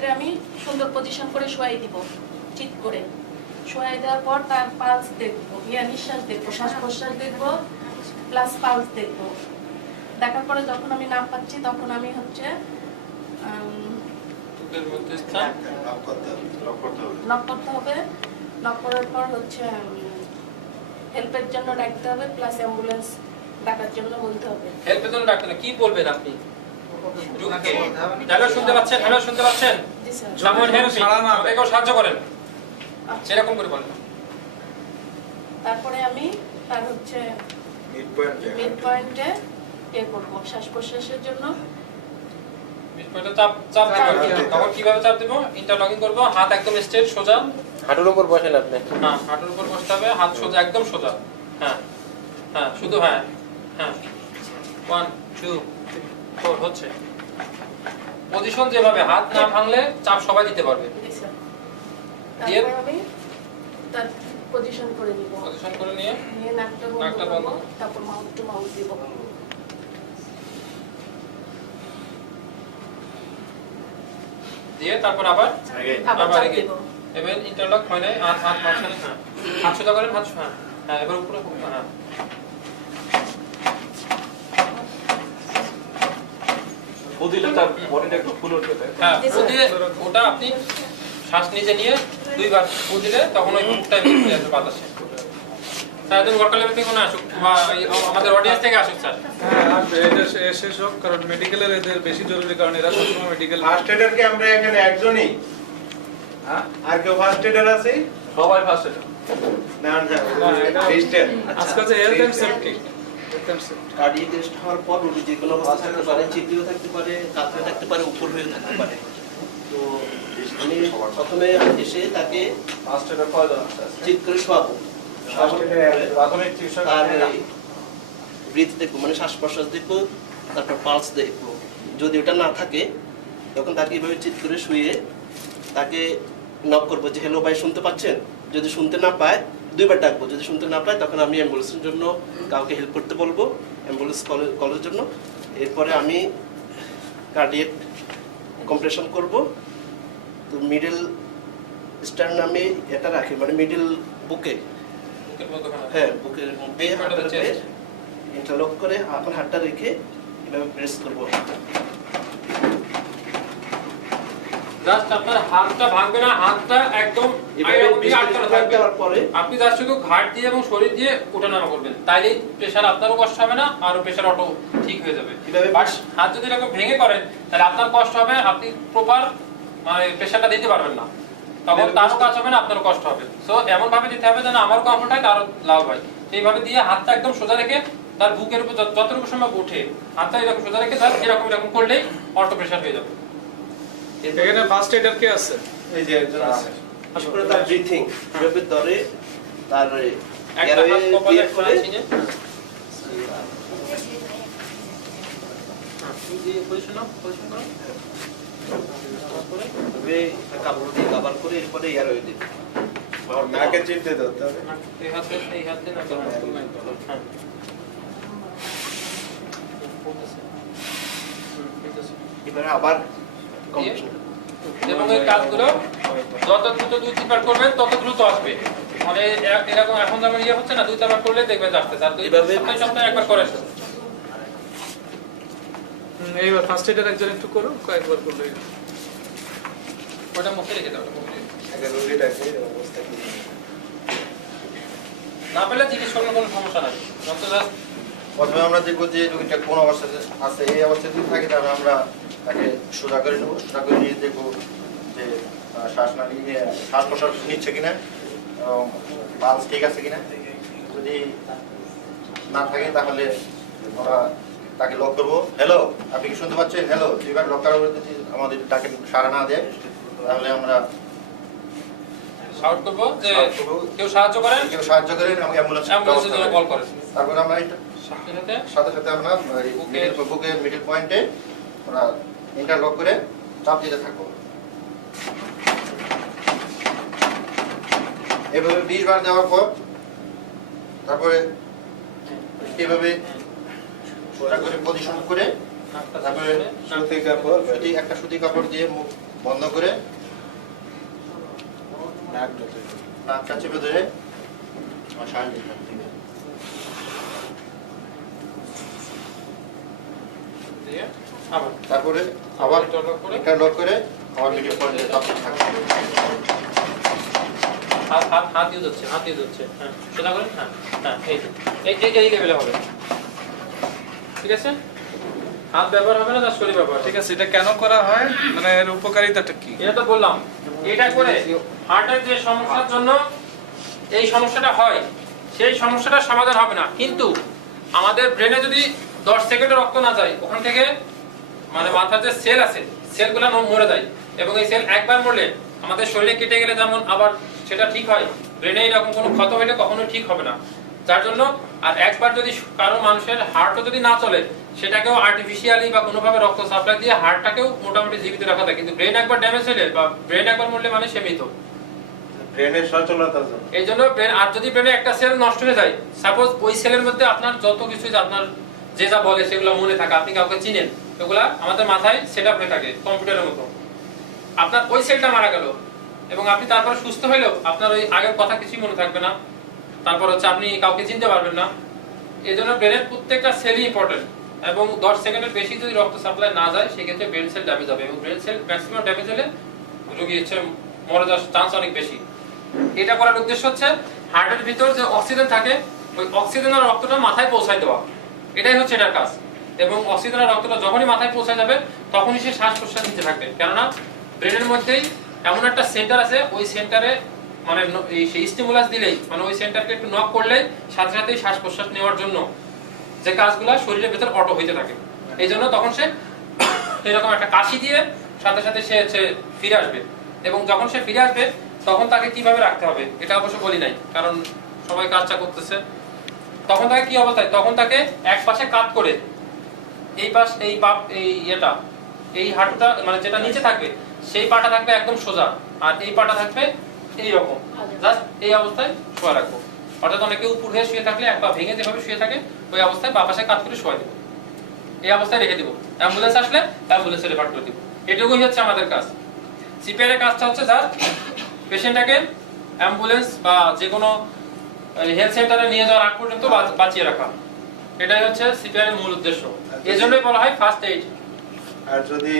ক্ষেত্রে আমি সুন্দর পজিশন করে শোয়াই দিব, ঠিক করে শোয়াই দেওয়ার পর তার পালস দেখবো, নিঃশ্বাস দেখবো, শ্বাস প্রশ্বাস দেখবো, প্লাস পালস দেখবো। দেখার পরে যখন আমি নাম পাচ্ছি তখন আমি হচ্ছে নক করতে হবে। নক করার পর হচ্ছে হেল্পের জন্য ডাকতে হবে, প্লাস অ্যাম্বুলেন্স ডাকার জন্য বলতে হবে। হেল্পের জন্য ডাকতে না, কি বলবেন আপনি? হ্যালো শুনতে পাচ্ছেন? হ্যালো শুনতে পাচ্ছেন? জি স্যার। সামনে হেল্প আমাকে কেউ সাহায্য করেন, এরকম করে বলেন। তারপরে আমি তার হচ্ছে মিড পয়েন্টে করব শ্বাস প্রশ্বাসের জন্য। মিড পয়েন্টে চাপ চাপ দেব। তখন কিভাবে চাপ দেব? ইন্টারলকিং করব, হাত একদম স্ট্রেট সোজা, হাঁটুর উপর বসেন আপনি। হ্যাঁ, হাঁটুর উপর বসতে হবে, হাত সোজা, একদম সোজা। হ্যাঁ হ্যাঁ, শুধু হ্যাঁ হ্যাঁ। 1 2 4 হচ্ছে। পজিশন যেভাবে, হাত না ভাঙলে চাপ সবাই দিতে পারবে। জি স্যার। দিয়ে তারপরে আমি তার পজিশন করে নিব। পজিশন করে নিয়ে নাকটা নাকটা বন্ধ বন্ধ। করব, তারপর মাউথ টু মাউথ দিব। দিয়ে তারপর আবার আবার আবার চাপ এগিয়ে দিব। এবার ইন্টারলক হয় না, হাত হাত মাঝখানে, হ্যাঁ হাত সোজা করেন, হাত হ্যাঁ হ্যাঁ, এবার উপরে হ্যাঁ। বুঝলে তার বডিটা একটু ফুল উঠবে তাই হ্যাঁ, ফু দিয়ে ওটা আপনি শ্বাস নিচে নিয়ে দুইবার ফু দিলে তখন ওই মুখটা বেরিয়ে আসবে বাতাসে। স্যার একজন ওয়ার্কার লেভেল থেকে কোনো আসুক বা আমাদের অডিয়েন্স থেকে আসুক স্যার। হ্যাঁ আসবে, এটা শেষ হোক, কারণ মেডিকেলের এদের বেশি জরুরি, কারণ এরা সবসময় মেডিকেল। ফার্স্ট এডার কি আমরা এখানে একজনই? হ্যাঁ আর কেউ ফার্স্ট এডার আছে? সবাই ফার্স্ট এটা না না, এটা রেজিস্টার। আজকে যে health and safety, cardiac test হওয়ার পর রোগী যে কোনো অবস্থা থাকতে পারে, চিতিও থাকতে পারে, কাতরে থাকতে পারে, উপর হয়ে থাকতে পারে। তো আমি প্রথমে এসে তাকে ফার্স্ট এটা কয়জন আছে? চিত করে শোয়াবো, প্রাথমিক চিকিৎসা তার ব্রিথ দেখবো, মানে শ্বাস প্রশ্বাস দেখবো, তারপর পালস দেখবো। যদি ওটা না থাকে তখন তাকে এইভাবে চিত করে শুয়ে তাকে নক করবো যে হ্যালো ভাই শুনতে পাচ্ছেন। যদি শুনতে না পায় দুইবার ডাকবো, যদি শুনতে না পায় তখন আমি অ্যাম্বুলেন্সের জন্য কাউকে হেল্প করতে বলবো, অ্যাম্বুলেন্স কলের জন্য। এরপরে আমি কার্ডিয়াক কম্প্রেশন করব। তো মিডল স্ট্যান্ড আমি এটা রাখি, মানে মিডল বুকে, হ্যাঁ বুকের মধ্যে ইন্টারলক করে আপনার হাতটা রেখে এভাবে প্রেস করবো। জাস্ট আপনার হাতটা ভাঙবে না, হাতটা একদম আটকানো থাকবে। আপনি জাস্ট শুধু ঘাট দিয়ে এবং শরীর দিয়ে ওঠানামা করবেন, তাইলেই প্রেসার আপনারও কষ্ট হবে না, আর প্রেসার অটো ঠিক হয়ে যাবে। বাট হাত যদি এরকম ভেঙে করেন তাহলে আপনার কষ্ট হবে, আপনি প্রপার মানে প্রেসারটা দিতে পারবেন না, তখন তারও কাজ হবে না, আপনারও কষ্ট হবে। সো এমন ভাবে দিতে হবে যেন আমারও কমফোর্ট হয়, তারও লাভ হয়। এইভাবে দিয়ে হাতটা একদম সোজা রেখে তার বুকের উপর যতটুকু সময় উঠে হাতটা এরকম সোজা রেখে তার এরকম করলেই অটো প্রেসার হয়ে যাবে। এখানে ফার্স্ট এডার কে আছে? এই যে একজন আছে। তারপরে তার ব্রিথিং এভাবে ধরে তার একটা হাত কপালে করে ছিনে পজিশন করো, কাপড় দিয়ে কভার করে এরপরে এয়ারওয়ে দিবে। নাকে চিপতে ধরতে হবে। এই হাতে না তো হ্যাঁ এবারে আবার এবং এই কাজগুলো যত দ্রুত 2-3 করবেন তত দ্রুত আসবে। মানে এরকম এখন যেমন ইয়ে হচ্ছে না, 2-3 করলে দেখবেন আসতে স্যার। সপ্তাহে একবার করে এইবার ফার্স্ট এডার একজন একটু করো, কয়েকবার করলে। ওটা মুখে রেখে দাও, মুখে আগে রোগীটাকে অবস্থা কি? না পেলে জিজ্ঞেস করলে কোনো সমস্যা নাই। যত জাস্ট প্রথমে আমরা দেখবো যে রোগীটা কোন অবস্থাতে আছে। এই অবস্থায় যদি থাকে তাহলে আমরা তাকে সোজা করে নেবো, সোজা করে নিয়ে দেখবো যে শ্বাস না নিয়ে শ্বাস প্রশ্বাস নিচ্ছে কিনা, পালস ঠিক আছে কিনা। যদি না থাকে তাহলে আমরা তাকে লক করবো, হ্যালো আপনি কি শুনতে পাচ্ছেন, হ্যালো। দুইবার লক করার পরে যদি আমাদের তাকে সাড়া না দেয় তাহলে আমরা শাউট করব যে কেউ সাহায্য করেন, কেউ সাহায্য করেন এবং অ্যাম্বুলেন্সের জন্য কল করেন। তারপরে আমরা এটা সাথে সাথে আমরা বুকের মিডল পয়েন্টে আমরা ইন্টারলক করে চাপ দিতে থাকবো। এভাবে 20 বার দেওয়ার পর তারপরে এভাবে সোজা করে পজিশন করে তারপরে সুতি কাপড় একটা সুতি কাপড় দিয়ে মুখ বন্ধ করে নাকটা চেপে। নাকটা চেপে ধরে শ্বাস দিতে হবে। দিয়ে আবার তারপরে আবার এটা lock করে। এটা লক করে আবার মিডিয়াম পয়েন্টে চাপতে থাকবে। হাত ইউজ হচ্ছে, হাত ইউজ হচ্ছে। হ্যাঁ, সোজা করেন। হ্যাঁ, হ্যাঁ, এই লেভেলে হবে। ঠিক আছে? হাত ব্যবহার হবে না, তার শরীর ব্যবহার। ঠিক আছে, এটা কেন করা হয়, মানে এর উপকারিতাটা কি? এটা তো বললাম, এটা করে হার্টের যে সমস্যার জন্য এই সমস্যাটা হয়, সেই সমস্যাটা সমাধান হবে না। কিন্তু আমাদের ব্রেনে যদি 10 সেকেন্ডে রক্ত না যায়, ওখান থেকে মানে মাথার যে সেল আছে, সেলগুলো মরে যায়। এবং এই সেল একবার মরলে আমাদের শরীরে কেটে গেলে যেমন আবার সেটা ঠিক হয়, ব্রেনে এরকম কোনো ক্ষত হলে কখনোই ঠিক হবে না। যার জন্য আর একবার যদি কারো মানুষের হার্টও যদি না চলে, সেটাকেও আর্টিফিশিয়ালি বা কোনোভাবে রক্ত সাপ্লাই দিয়ে হার্টটাকেও মোটামুটি জীবিত রাখা যায়। কিন্তু ব্রেন একবার ড্যামেজ হলে বা ব্রেন একবার মরলে মানে সে মৃত। ব্রেনের সচলতার জন্য। এই জন্য ব্রেন, আর যদি ব্রেনে একটা সেল নষ্ট হয়ে যায়, সাপোজ ওই সেলের মধ্যে আপনার যত কিছু আপনার যে যা বলে সেগুলো মনে থাকে, আপনি কাউকে চিনেন, ওগুলা আমাদের মাথায় সেট আপ হয়ে থাকে কম্পিউটারের মতো। আপনার ওই সেলটা মারা গেল এবং আপনি তারপর সুস্থ হইলেও আপনার ওই আগের কথা কিছুই মনে থাকবে না। তারপর হচ্ছে আপনি কাউকে চিনতে পারবেন না। এই জন্য ব্রেনের প্রত্যেকটা সেলই ইম্পর্টেন্ট। এবং 10 সেকেন্ডের বেশি যদি রক্ত সাপ্লাই না যায়, সেক্ষেত্রে ব্রেন সেল ড্যামেজ হবে। এবং ব্রেন সেল ম্যাক্সিমাম ড্যামেজ হলে রোগী হচ্ছে মরে যাওয়ার চান্স অনেক বেশি। এটা করার উদ্দেশ্য হচ্ছে হার্টের ভিতর যে অক্সিজেন থাকে, ওই অক্সিজেন আর রক্তটা মাথায় পৌঁছায় দেওয়া। এটাই হচ্ছে এটার কাজ। এবং অক্সিজেন আর রক্তটা যখনই মাথায় পৌঁছে যাবে, তখনই সে শ্বাস প্রশ্বাস নিতে থাকবে। কেননা ব্রেনের মধ্যেই এমন একটা সেন্টার আছে, ওই সেন্টারে মানে সেই স্টিমুলাস দিলেই, মানে ওই সেন্টারকে একটু নক করলেই সাথে সাথেই শ্বাস প্রশ্বাস নেওয়ার জন্য যে কাজগুলো শরীরের ভেতর অটো হইতে থাকে। এই জন্য তখন সে এরকম একটা কাশি দিয়ে সাথে সাথে সে হচ্ছে ফিরে আসবে। এবং যখন সে ফিরে আসবে, তখন তাকে কিভাবে রাখতে হবে এটা অবশ্য বলি নাই, কারণ সবাই কাজটা করতেছে। তখন তাকে কি অবস্থায়, তখন তাকে এক পাশে কাত করে, এই পাশ এই হাঁটুটা মানে যেটা নিচে থাকবে, সেই পাটা থাকবে একদম সোজা, আর এই পাটা থাকবে এইরকম, জাস্ট এই অবস্থায় শোয়া রাখবো। অর্থাৎ অনেকে উপর হয়ে শুয়ে থাকলে এক পা ভেঙে যেভাবে শুয়ে থাকে, ওই অবস্থায় বা পাশে কাত করে শোয়া দেবো, এই অবস্থায় রেখে দিব। অ্যাম্বুলেন্স আসলে অ্যাম্বুলেন্সে রেফার করে দিব। এটুকুই হচ্ছে আমাদের কাজ। সিপিআর এর কাজটা হচ্ছে জাস্ট পেশেন্টটাকে অ্যাম্বুলেন্স বা যে কোনো হেলথ সেন্টারে নিয়ে যাওয়ার আগ পর্যন্ত বাঁচিয়ে রাখা। এটাই হচ্ছে সিপিআর এর মূল উদ্দেশ্য। এজন্যই বলা হয় ফার্স্ট এইড। আর যদি